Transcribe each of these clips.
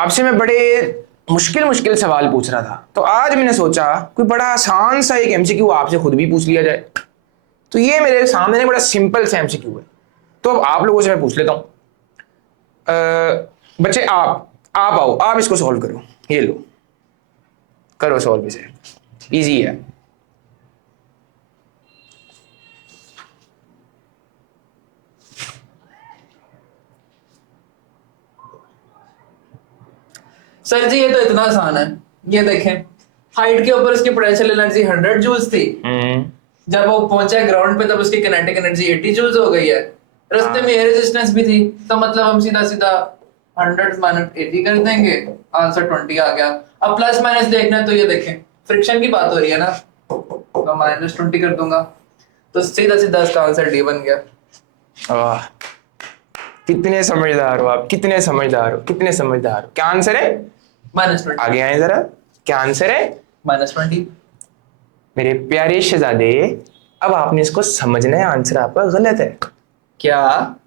आपसे मैं बड़े मुश्किल मुश्किल सवाल पूछ रहा था, तो आज मैंने सोचा कोई बड़ा आसान सा एक एमसीक्यू आपसे खुद भी पूछ लिया जाए। तो ये मेरे सामने बड़ा सिंपल सा एमसीक्यू है, तो अब आप लोगों से मैं पूछ लेता हूँ। बच्चे आप आओ, आप इसको सॉल्व करो। ये लो, करो सॉल्व इसे, इजी है। सर जी ये तो इतना आसान है। ये देखें, हाइट के ऊपर उसकी पोटेंशियल एनर्जी 100 जूल्स थी। जब वो पहुंचा ग्राउंड पे तब उसकी किनेटिक एनर्जी 80 जूल्स हो गई है। रास्ते में एयर रेजिस्टेंस भी थी, तो मतलब हम सीधा सीधा 100 माइनस 80 कर देंगे, आंसर 20 आ गया। अब प्लस माइनस देखना है तो ये देखें, फ्रिक्शन की बात हो रही है ना, तो माइनस 20 कर दूंगा, तो सीधा सीधा इसका आंसर डी बन गया। वाह, कितने समझदार हो आप, कितने समझदार हो, कितने समझदार हो। क्या आंसर है? -20। आगे आए जरा, क्या आंसर है? -20। मेरे प्यारे शहजादे, अब आपने इसको समझना है, आंसर आपका गलत है। क्या?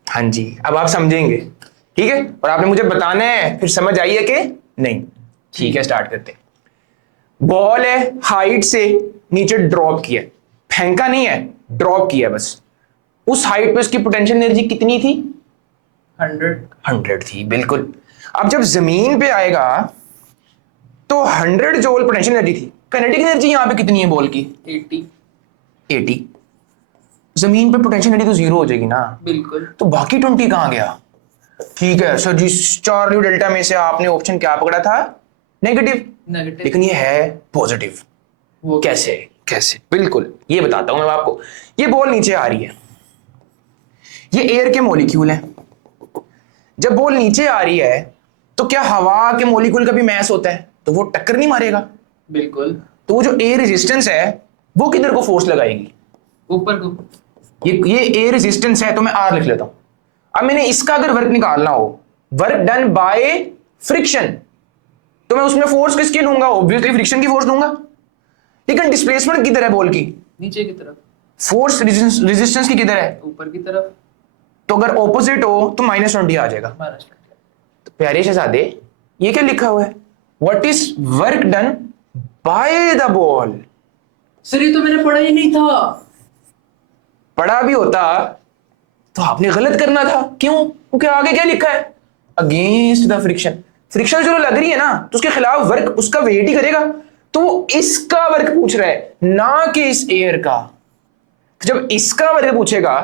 हाँ जी, अब आप समझेंगे, ठीक है? और आपने मुझे बताना है फिर समझ आई है कि नहीं। ठीक है, स्टार्ट करते हैं। बॉल है, हाइट से नीचे ड्रॉप किया, फेंका नहीं है, ड्रॉप किया बस। उस हाइट पे उसकी पोटेंशियल एनर्जी कितनी थी? 100 थी, बिल्कुल। अब जब जमीन पे आएगा तो 100 जूल पोटेंशियल एनर्जी थी। काइनेटिक एनर्जी यहां पे कितनी है बॉल की? 80। जमीन पे पोटेंशियल एनर्जी तो जीरो हो जाएगी ना, बिल्कुल। तो बाकी 20 कहां गया? ठीक है सर जी, चार्ली डेल्टा में से आपने ऑप्शन क्या पकड़ा था? नेगेटिव। लेकिन ये है पॉजिटिव। वो कैसे? कैसे? बिल्कुल, ये बताता हूं मैं आपको। ये बॉल नीचे आ रही है, ये एयर के मॉलिक्यूल है। जब बॉल नीचे आ रही है तो क्या हवा के मॉलिक्यूल का भी मैस होता है, तो वो टक्कर नहीं मारेगा? बिल्कुल। तो वो जो एयर रेजिस्टेंस है वो किधर को फोर्स लगाएगी? ऊपर को। ये एयर रेजिस्टेंस है, तो मैं आर लिख लेता हूं। अब मैंने इसका अगर वर्क निकालना हो, वर्क डन बाय फ्रिक्शन, तो मैं उसमें फोर्स किसकी लूंगा? ऑब्वियसली फ्रिक्शन की फोर्स लूंगा। लेकिन डिस्प्लेसमेंट किधर है बॉल की? नीचे की तरफ। फोर्स रेजिस्टेंस की किधर है? ऊपर की तरफ। तो अगर ऑपोजिट हो तो -20 आ जाएगा। तो प्यारे शहजादे, ये क्या लिखा हुआ है? What is work done by the ball? Sir ये तो मैंने पढ़ा ही नहीं था। पढ़ा भी होता तो आपने गलत करना था। क्यों? क्योंकि आगे क्या लिखा है? Against the friction. फ्रिक्शन जो लग रही है ना, तो उसके खिलाफ वर्क उसका वेट ही करेगा। तो वो इसका वर्क पूछ रहा है, ना कि इस एयर का। तो जब इसका वर्क पूछेगा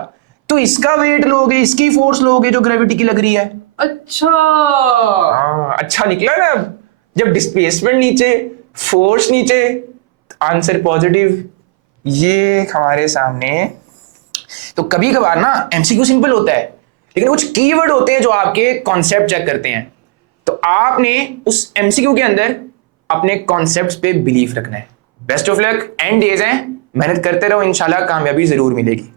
तो इसका वेट लोगे, इसकी फोर्स लोगे जो ग्रेविटी की लग रही है। अच्छा। हाँ, अच्छा निकला ना। जब डिस्प्लेसमेंट नीचे, फोर्स नीचे, आंसर पॉजिटिव। ये हमारे सामने। तो कभी कभार ना एमसीक्यू सिंपल होता है, लेकिन कुछ कीवर्ड होते हैं जो आपके कॉन्सेप्ट चेक करते हैं। तो आपने उस एमसीक्यू के अंदर अपने कॉन्सेप्ट्स पे बिलीफ रखना है। Best of luck, and days हैं, मेहनत करते रहो, इंशाल्लाह कामयाबी जरूर मिलेगी।